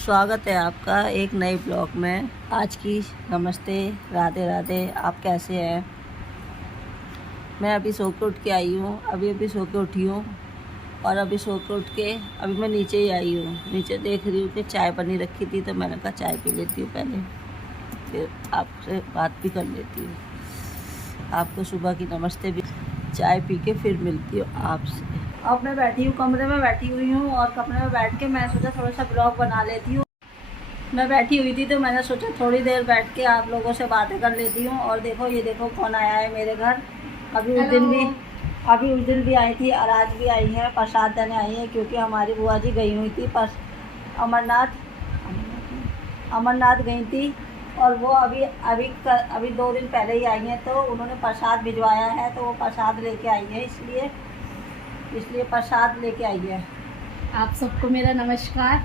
स्वागत है आपका एक नए ब्लॉग में। आज की नमस्ते, राधे राधे। आप कैसे हैं? मैं अभी सो के उठ के आई हूँ, अभी सो के उठी हूँ और अभी सो के उठ के अभी मैं नीचे ही आई हूँ। नीचे देख रही हूँ कि चाय बनी रखी थी, तो मैंने कहा चाय पी लेती हूँ पहले, फिर आपसे बात भी कर लेती हूँ। आपको सुबह की नमस्ते भी, चाय पी के फिर मिलती हूँ आपसे। अब मैं बैठी हूँ, कमरे में बैठी हुई हूँ और कमरे में बैठ के मैं सोचा थोड़ा सा ब्लॉग बना लेती हूँ। मैं बैठी हुई थी तो मैंने सोचा थोड़ी देर बैठ के आप लोगों से बातें कर लेती हूँ। और देखो, ये देखो कौन आया है मेरे घर। अभी उस दिन भी आई थी और आज भी आई है, प्रसाद देने आई है, क्योंकि हमारी बुआ जी गई हुई थी अमरनाथ गई थी। और वो अभी 2 दिन पहले ही आई हैं, तो उन्होंने प्रसाद भिजवाया है, तो वो प्रसाद लेके आई है, इसलिए प्रसाद लेके आई है। आप सबको मेरा नमस्कार।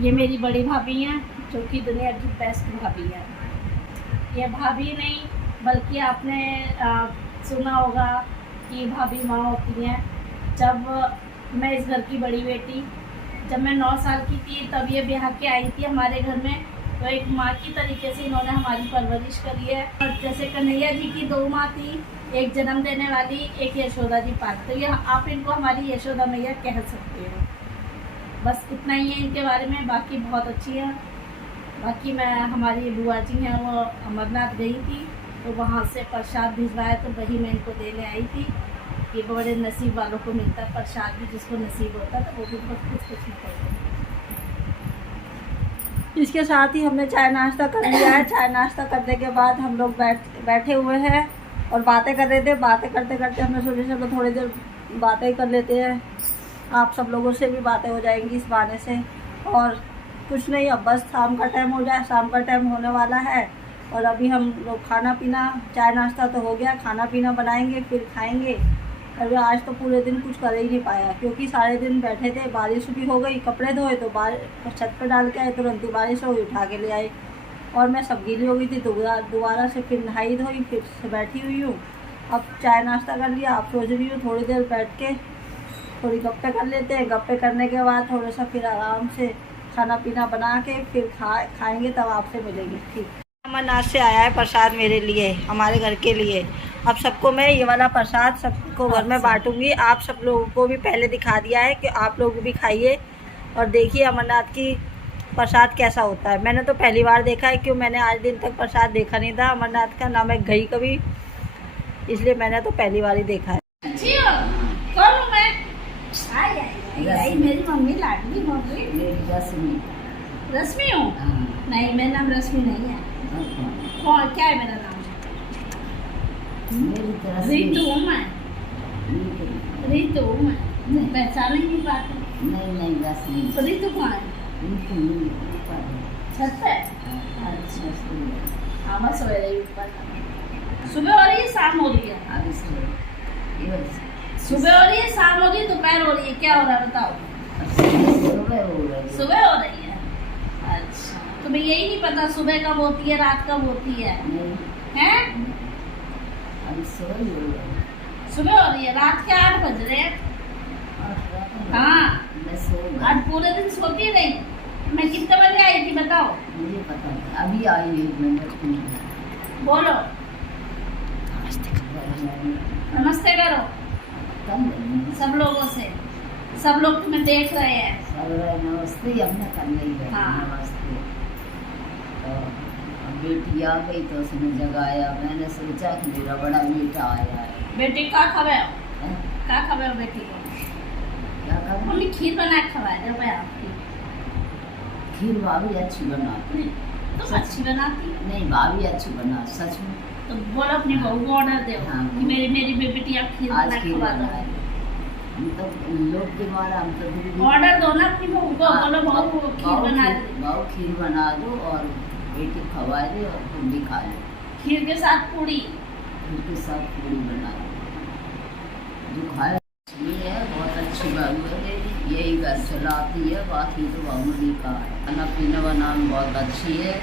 ये मेरी बड़ी भाभी हैं, जो कि दुनिया की बेस्ट भाभी है। ये भाभी नहीं बल्कि आपने सुना होगा कि भाभी माँ होती हैं। जब मैं इस घर की बड़ी बेटी, जब मैं 9 साल की थी, तब ये ब्याह के आई थी हमारे घर में। तो एक माँ की तरीके से इन्होंने हमारी परवरिश करी है। और जैसे कन्हैया जी की 2 माँ थी, एक जन्म देने वाली, एक यशोदा जी पाठ। तो ये आप इनको हमारी यशोदा मैया कह सकते हो। बस इतना ही है इनके बारे में, बाकी बहुत अच्छी है। बाकी मैं हमारी बुआ जी हैं, वो अमरनाथ गई थी, तो वहाँ से प्रसाद भिजवाया, तो वही मैं इनको देने आई थी। कि बड़े नसीब वालों को मिलता है प्रसाद भी, जिसको नसीब होता है, तो वो भी बहुत कुछ निकलता है। इसके साथ ही हमने चाय नाश्ता कर लिया है। चाय नाश्ता करने के बाद हम लोग बैठे हुए हैं और बातें कर रहे थे। बातें करते करते हमने सोचा चलो थोड़ी देर बातें कर लेते हैं, आप सब लोगों से भी बातें हो जाएंगी इस बहाने से। और कुछ नहीं, अब बस शाम का टाइम हो जाए, शाम का टाइम होने वाला है। और अभी हम लोग खाना पीना, चाय नाश्ता तो हो गया, खाना पीना बनाएंगे फिर खाएंगे। अभी आज तो पूरे दिन कुछ कर ही नहीं पाया, क्योंकि सारे दिन बैठे थे, बारिश भी हो गई, कपड़े धोए तो छत पर डाल के आए, तुरंत ही बारिश हो गई, उठा के ले आए। और मैं सब गीली हो गई थी, दोबारा से फिर नहाई धोई, फिर से बैठी हुई हूँ। अब चाय नाश्ता कर लिया, अब सोच रही हूँ थोड़ी देर बैठ के थोड़ी गप्पे कर लेते हैं। गप्पे करने के बाद थोड़ा सा फिर आराम से खाना पीना बना के फिर खाएंगे, तब आपसे मिलेंगे। ठीक। अमरनाथ से आया है प्रसाद मेरे लिए, हमारे घर के लिए। अब सबको मैं ये वाला प्रसाद सबको घर में बांटूंगी। आप सब लोगों को भी पहले दिखा दिया है कि आप लोग भी खाइए और देखिए अमरनाथ की प्रसाद कैसा होता है। मैंने तो पहली बार देखा है, क्यों मैंने आज दिन तक प्रसाद देखा नहीं था अमरनाथ का, ना मैं गई कभी, इसलिए मैंने तो पहली बार ही देखा है। मेरी मम्मी लाडली मम्मी रश्मि हूँ। नहीं, मेरा नाम रश्मि नहीं है। कौन, क्या है मेरा नाम? रीतू हूँ मैं। रीतू हूँ मैं, पहचान ही नहीं पाती। नहीं रश्मि। तो रीतू कौन है? छत पे? अच्छा। हाँ, मैं सो रही हूँ ऊपर। सुबह हो रही है, शाम हो रही है? सुबह हो रही है, शाम हो रही है, दोपहर हो रही है, क्या हो रहा है बताओ? सुबह हो रही है। अच्छा, तुम्हें यही नहीं पता सुबह कब होती है, रात कब होती है? हैं? सुबह हो रही है, रात के 8 बज रहे हैं। हाँ, आज पूरे दिन सोती नहीं। मैं कितने बजे आई थी बताओ? मुझे पता नहीं, अभी आई है। बोलो, नमस्ते करो सब लोगों से। सब लोग तुम्हें देख रहे हैं। नमस्ते, हमने कर ली है। हाँ। नमस्ते। तो बेटी आ गई तो उसने जगाया, मैंने सोचा कि मेरा बड़ा बेटा आया है। बेटी का खवाओ, का खवाओ बेटी को? क्या कर? मम्मी खीर बना के खवा दे मैं आपकी। खीर भाभी अच्छी बनाती। तुम अच्छी बनाती हो? नहीं, भाभी अच्छी बना, सच में। तो बोलो अपनी बहू को ऑर्डर दो। हाँ। कि मेरी बेटी आप खीर आज बना के खीर खवा दो। बनाए। हम तो लोग के मारा, हम तो ऑर्डर दो ना अपनी बहू को, बोलो बहू खीर बना दे। बहू खीर बना दो और बेटी खवा दे और तुम भी खा लो। खीर के साथ पूड़ी। खीर के साथ पूड़ी बना दो, जो खाए है। बहुत अच्छी भाभी है मेरी, यही घर चलाती है, बाकी तो मामूली का है। खाना पीना बनाना बहुत अच्छी है।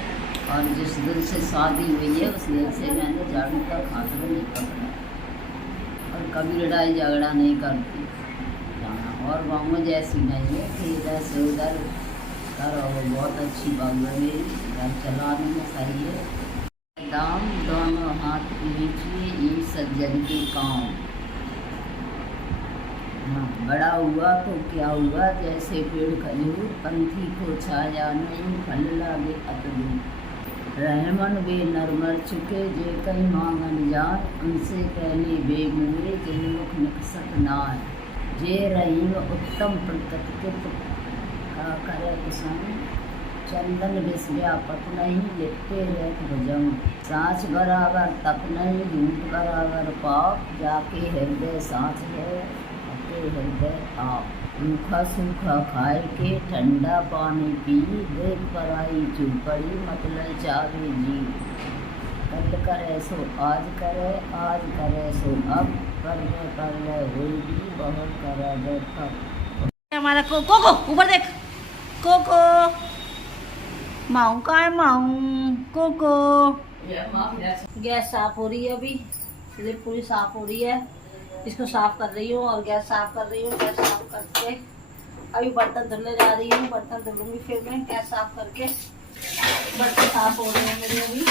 और जिस दिन से शादी हुई है उस दिन से मैंने झाड़ू तक हाथ में नहीं पकड़ा और कभी लड़ाई झगड़ा नहीं करती। और गाँव में जैसी नहीं है कि इधर से उधर करो, बहुत अच्छी बात है मेरी, घर चलाने में सही है। दाम दोनों हाथ लीजिए, ये सज्जन के काम। हाँ, बड़ा हुआ तो क्या हुआ, जैसे पेड़ खजूर, पंथी को छाया नहीं, फल लागे अतलू। रहमन बे नरमर चुके, जे कई मांगन जान, उनसे कहने बेमुए, जे मुख निकसत नाय। जे रहीम उत्तम प्रकृति का करे कुसंग, चंदन विष व्यापक नहीं, लिखते रहत भुजंग। सांच बराबर तप नहीं, झूठ बराबर पाप, जाके हृदय सांच है, अपने हृदय आप। रूखा सूखा खाए के, ठंडा पानी पी, देख पराई चुपड़ी, मतलब चावे जी। कल करे सो आज करे, आज करे सो अब, कर ले होगी, बहुत करे दे तब। हमारा कोको ऊपर देख, कोको माऊ का है, माऊ कोको। गैस साफ हो रही है अभी, ये पूरी साफ हो रही है, इसको साफ कर रही हूँ और गैस साफ कर रही हूँ। गैस साफ करके अभी बर्तन धुलने जा रही हूँ, बर्तन धुलूंगी फिर मैं। गैस साफ करके बर्तन साफ हो रहे हैं मेरे अभी।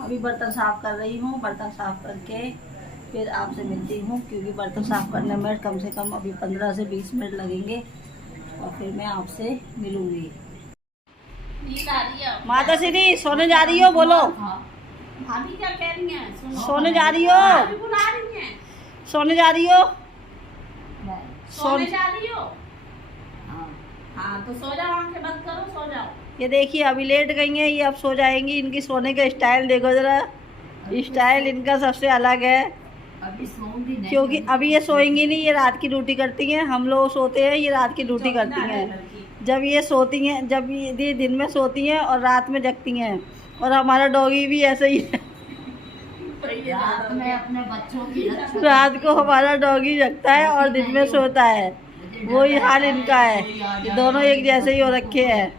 अभी बर्तन साफ कर रही हूँ, बर्तन साफ करके फिर आपसे मिलती हूँ, क्योंकि बर्तन साफ करने में कम से कम अभी 15 से 20 मिनट लगेंगे और फिर मैं आपसे मिलूंगी। माता श्री सोने जा रही हो, बोलो। भाभी क्या कह रही हैं? सोने जा रही हो, भाभी बुला रही हैं। सोने जा रही हो, सोने जा रही हो? हाँ तो सो जाओ, आंखें बंद करो, सो जाओ। ये देखिए अभी लेट गई हैं ये, अब सो जाएंगी। इनकी सोने का स्टाइल देखो जरा, स्टाइल इनका सबसे अलग है। अभी सोऊंगी नहीं, क्योंकि अभी ये सोएंगी नहीं, ये रात की ड्यूटी करती हैं। हम लोग सोते हैं, ये रात की ड्यूटी करती हैं। जब ये सोती हैं, जब ये दिन में सोती हैं और रात में जगती हैं। और हमारा डॉगी भी ऐसे ही है, रात में अपने बच्चों की रक्षा। रात को हमारा डॉगी जगता है और दिन में सोता है। वही हाल इनका है, ये दोनों एक जैसे ही हो रखे हैं।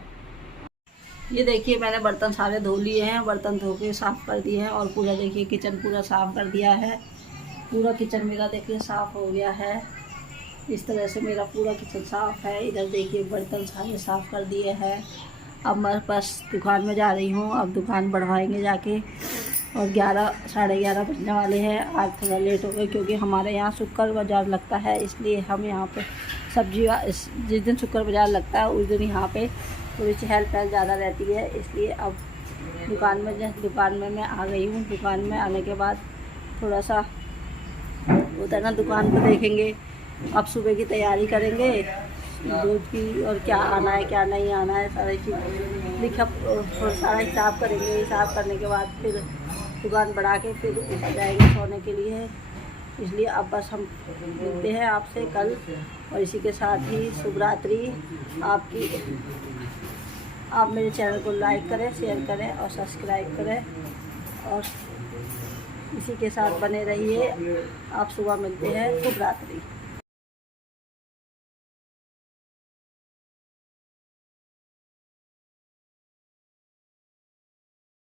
ये देखिए मैंने बर्तन सारे धो लिए हैं, बर्तन धो के साफ़ कर दिए हैं और पूरा देखिए किचन पूरा साफ़ कर दिया है। पूरा किचन मेरा देखिए साफ़ हो गया है। इस तरह से मेरा पूरा किचन साफ़ है। इधर देखिए बर्तन सारे साफ़ कर दिए हैं। अब मैं बस दुकान में जा रही हूँ, अब दुकान बढ़वाएंगे जाके। और 11 साढ़े 11 बजने वाले हैं। आज थोड़ा लेट हो गए क्योंकि हमारे यहाँ शुक्र बाज़ार लगता है, इसलिए हम यहाँ पे सब्जी जिस दिन शुक्र बाज़ार लगता है उस दिन यहाँ पे थोड़ी सी हेल्प ज़्यादा रहती है। इसलिए अब दुकान में मैं आ गई हूँ। दुकान में आने के बाद थोड़ा सा होता है ना, दुकान पर देखेंगे। अब सुबह की तैयारी करेंगे दूध की, और क्या आना है क्या नहीं आना है सारी चीज़ लिखा, सारा हिसाब करेंगे। हिसाब करने के बाद फिर दुकान बढ़ा के फिर उठ जाएंगे सोने के लिए। इसलिए अब बस हम मिलते हैं आपसे कल। और इसी के साथ ही शुभ रात्रि। आप मेरे चैनल को लाइक करें, शेयर करें और सब्सक्राइब करें और इसी के साथ बने रहिए। आप सुबह मिलते हैं। शुभ रात्रि।